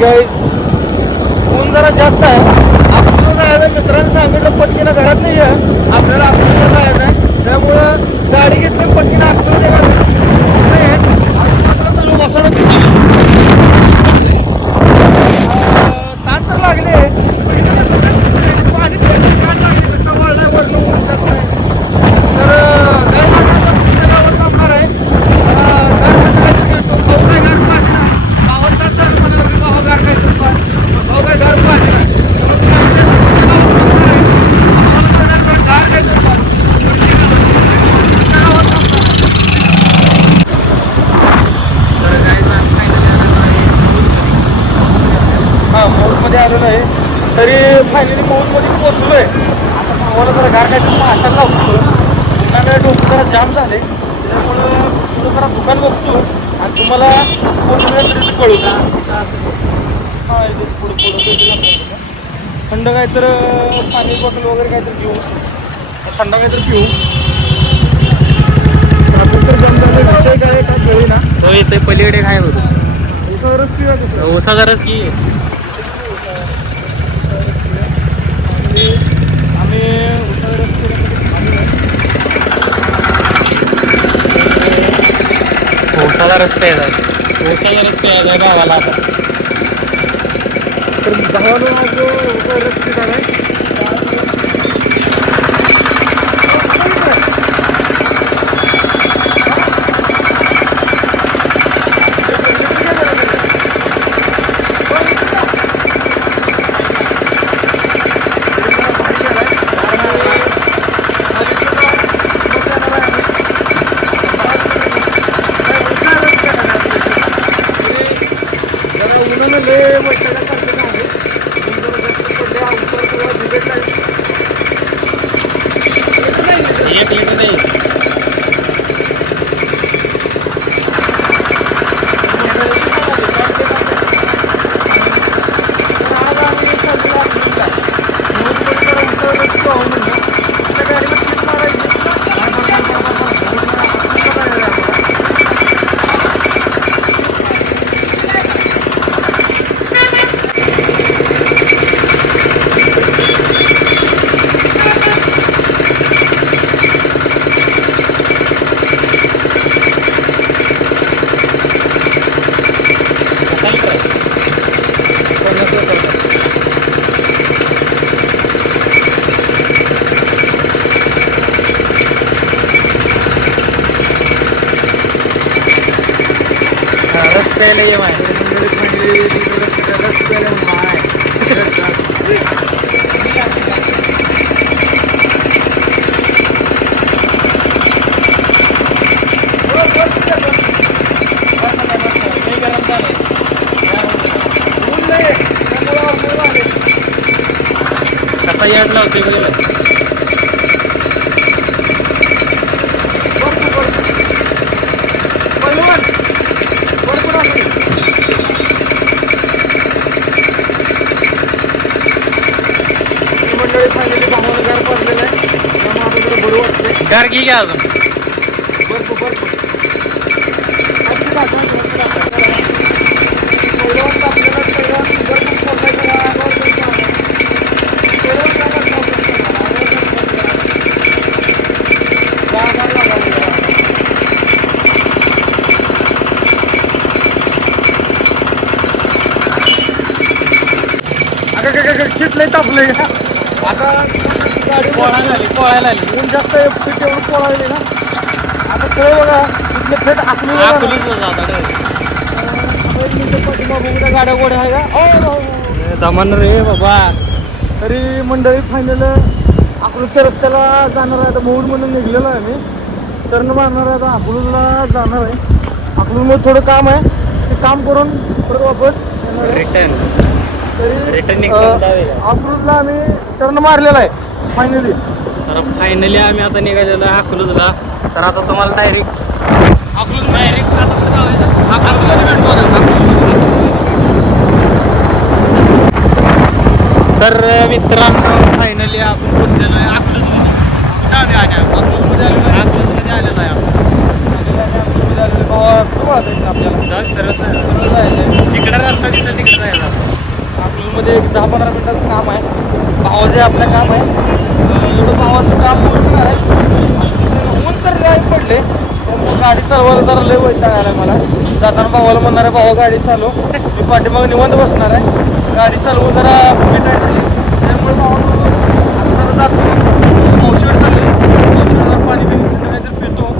Guys ऊन जरा जास्त आहे. आपल्याला जायचं मित्रांनी सांगितलं पटकीनं घरात नाही आहे आपल्याला आपल्याला जायचं आहे त्यामुळं गाडी घेतली पटकीनं आपल्याला ताण तर लागले पाणी प्यायची ताण लागली कसं वळलाय वरनं ऊन जास्त आहे तर अं, काय सांगणार आता तुमच्या गावात थांबणार आहे अं, गार थंड काहीतरी घेतो. भाऊ काय गार पाहिजे ना. गावात काय सर मला वगैरे भाऊ गार काहीतरी पाहिजे. भाऊ काय गार पाहिजे ना. मग मी आमच्या तुमच्या गावात थांबणार आहे. आम्हाला सगळ्यांना गार काहीतरी पाहिजे. तुमच्या गावात थांबणार. हा मौतमध्ये आलेलो आहे तरी फायनली मौतमध्ये पोहोचलो आहे आता भावाला जरा गार काहीतरी भाषण लावतो. उन्हाने डोकं जरा जाम झाले त्यामुळं थोडं जरा दुकान बघतो. आणि तुम्हाला पोहोचण्यासाठी कळू हा पुढे पुढं थंड काय तर पाणी बॉटल वगैरे काहीतरी घेऊ थंड काहीतरी पिऊ. विषय काय काय कळी ना तो इथे पलीकडे काय होतं. उसादारच की आम्ही उसाकडे उसादारच प्यायचा उसादारच प्यायचा गावाला आता. तर भावानं आज उसाकडे पित आहे एक लिटर नाही लय. त्यामुळं अवघड झालंय. कसा याड लावतोय बघा भावाला गार पडलेलं आहे. त्यामुळे आता जरा बरं वाटतंय. गार घे घ्या अजून. आपल्याला अंगावर? अंगावर. गार गार लागावं जरा. अगं गं, गं, गं, शीट लय तापलंय. आता गाडी पोळायला आली पोळायला आली. ऊन जास्त एवढं पोळायले ना. आता सरळ बघा इथले थेट आपली आकुलीच जाता रे. गाड्या गोड्या आहे का? ओ, दमन रे बाबा. तरी मंडळी फायनल अकलूजच्या रस्त्याला जाणार आहे. आता मूड म्हणून निघलेलो आहे मी. टर्न मारणार आहे आता अकलूजला जाणार आहे. अकलूजमध्ये थोडं काम आहे. ते काम करून परत वापस येणार आहे. रिटर्न अकलूजला आम्ही टर्न मारलेला आहे फायनली तर फायनली आम्ही आता निघालेलो आहे अकलूजला तर आता तुम्हाला डायरेक्ट अकलूज डायरेक्ट आता कुठं? अकलूजमध्ये भेटू आता. अकलूजमध्ये. तर मित्रांनो फायनली आपण पोहोचलेलो आहे अकलूजमध्ये अकलूजमध्ये आलेलो आहे. अकलूजमध्ये आलेलो आहे आपण. आपल्याला सरळ जिकडे रस्ता दिसेल तिकडे जायला अकलूजमध्ये एक दहा पंधरा मिनिटाचं काम आहे. भावाचे आपलं काम आहे. एवढं भावाचं काम पूर्ण आहे. ऊन तर लय पडले. गाडी चालवायला जरा लय वैताग आलाय मला. जाताना भावाला म्हणणार आहे भावा गाडी चालव. मी पाठीमाग निवंत बसणार आहे. गाडी चालवून जरा भेटायला त्यामुळे भावा आता जरा जातो. औषध चालले औषध जर पाणी पिऊन काहीतरी पितो.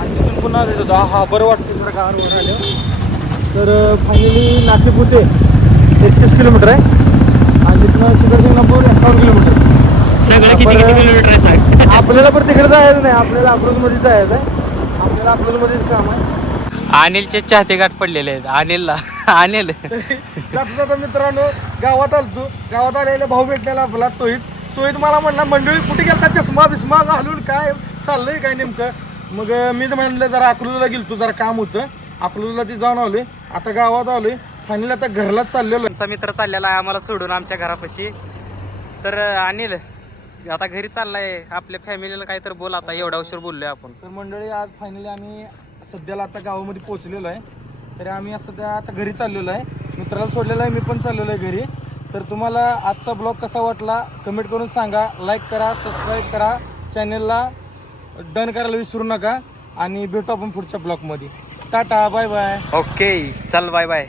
आणि तिथून पुन्हा येत होतो हा बरं वाटतं जरा गावावर आलं तर फायनली नाशिक होते. एकतीस किलोमीटर आहे. आणि तिथनं शिंगणापूर एकावन्न किलोमीटर. सगळं किती किती. किलोमीटर आहे सांग. आपल्याला पण तिकडे जायचं नाही. आपल्याला अकलूजमध्ये जायचं आहे. आपल्याला अकलूजमध्येच काम आहे. अनिलचे चाहते गाठ पडलेले आहेत. अनिलला. अनिल. जाता जाता मित्रांनो गावात आलतो. गावात आलेला भाऊ भेटलेला आपला तोहीत. तोहीत मला म्हणला मंडळी कुठे गेलता? चष्मा बिस्मा घालून काय चाललंय काय नेमकं? मग मी तर म्हणलं जरा अकलूजला गेलतो. जरा काम होतं. अकलूजला ते जाऊन आलोय. आता गावात आलोय. फायनली आता घरलाच चाललेलो आमचा मित्र चाललेला आहे आम्हाला सोडून आमच्या घरापाशी. तर अनिल आता घरी चाललाय. आपल्या फॅमिलीला काय तर बोल आता एवढा उशीर बोललोय आपण. तर मंडळी आज फायनली आम्ही सध्याला आता गावामध्ये पोहोचलेलो आहे. तरी आम्ही सध्या आता घरी चाललेलो आहे. मित्राला सोडलेलं आहे मी पण चाललेलो आहे घरी. तर तुम्हाला आजचा ब्लॉग कसा वाटला कमेंट करून सांगा. लाईक करा सबस्क्राईब करा. चॅनेलला डन करायला विसरू नका. आणि भेटू आपण पुढच्या ब्लॉगमध्ये टाटा बाय बाय ओके चल बाय बाय